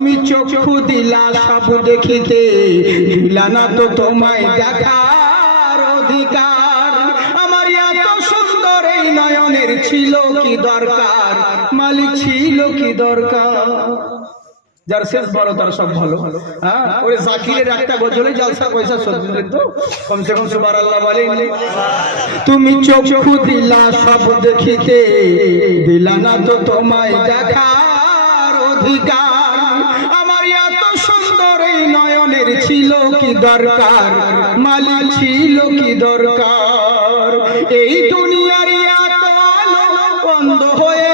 তুমি চক্ষু দিলা সব দেখিতে, দিলা না তো তোমায় দেখার অধিকার। আমার এত সুন্দর এই নয়নের ছিল কি দরকার? মালিক ছিল কি দরকার? যার শেষ ভালো তার সব ভালো। হ্যাঁ জাকিরের একটা গজলে জালসা পয়সা শোধ তো কমসে কম সুবার আল্লাহ বলে তুমি চক্ষু দিলা সব দেখিতে, দিলা না তো তোমায় দেখার অধিকার। ছিল কি দরকার? মালিক ছিল কি দরকার? এই দুনিয়ার বন্ধ হয়ে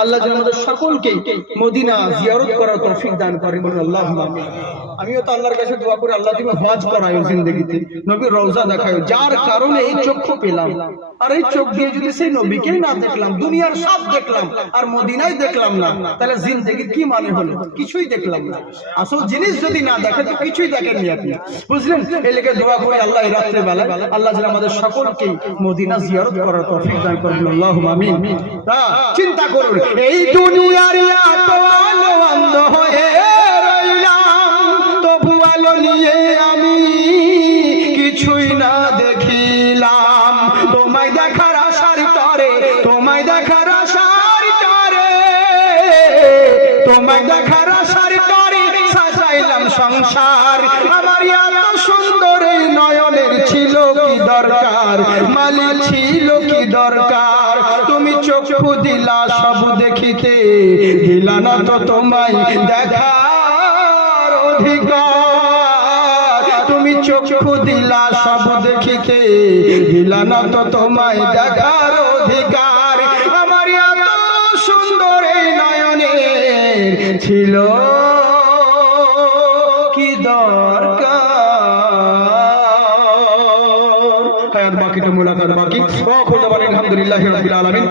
আল্লাহ যেন আমাদের সকলকে মদিনা জিয়ারত করার তৌফিক দান করে বলুন আল্লাহ আমিও তো আল্লাহর কাছে দোয়া করি, আল্লাহ তুমি হজ করায় জিন্দগিতে। নবীর রওজা দেখায়। যার কারণে এই চক্ষু পেলাম। আর এই চোখ দিয়ে যদি সেই নবীকেই না দেখলাম, দুনিয়ার সব দেখলাম, আর মদিনায় দেখলাম না, তাহলে জিন্দগির কি মানে হলো? কিছুই দেখলাম না। আসল জিনিস যদি না দেখে, তো কিছুই দেখেননি আপনি। বুঝলেন? এই লেগে দোয়া করি আল্লাহ এই রাত্রে বেলা আল্লাহ যেন আমাদের সকলকে মদিনা জিয়ারত করার তৌফিক দান করবেন আল্লাহ আমিন। চিন্তা করুন, এই দুনিয়ার তোমায় দেখার আশার তরে, তোমায় দেখার আশার তরে। তোমায় দেখার আশার তরে সাজাইলাম সংসার। আমার সুন্দর নয়নের ছিল কি দরকার? মালিক ছিল কি দরকার? তুমি চক্ষু দিলা সব দেখিতে, দিলা না তো তোমায় দেখার অধিকার। তুমি চক্ষু দিলা সব দেখিতে। দিলা না তো তোমায় দেখার অধিকার। আমার এত সুন্দর এই নয়নে ছিল। কি দরকার? বাকিটা মোলাকাত বাকি। ও খোদা আলহামদুলিল্লাহ রাব্বিল আলামিন।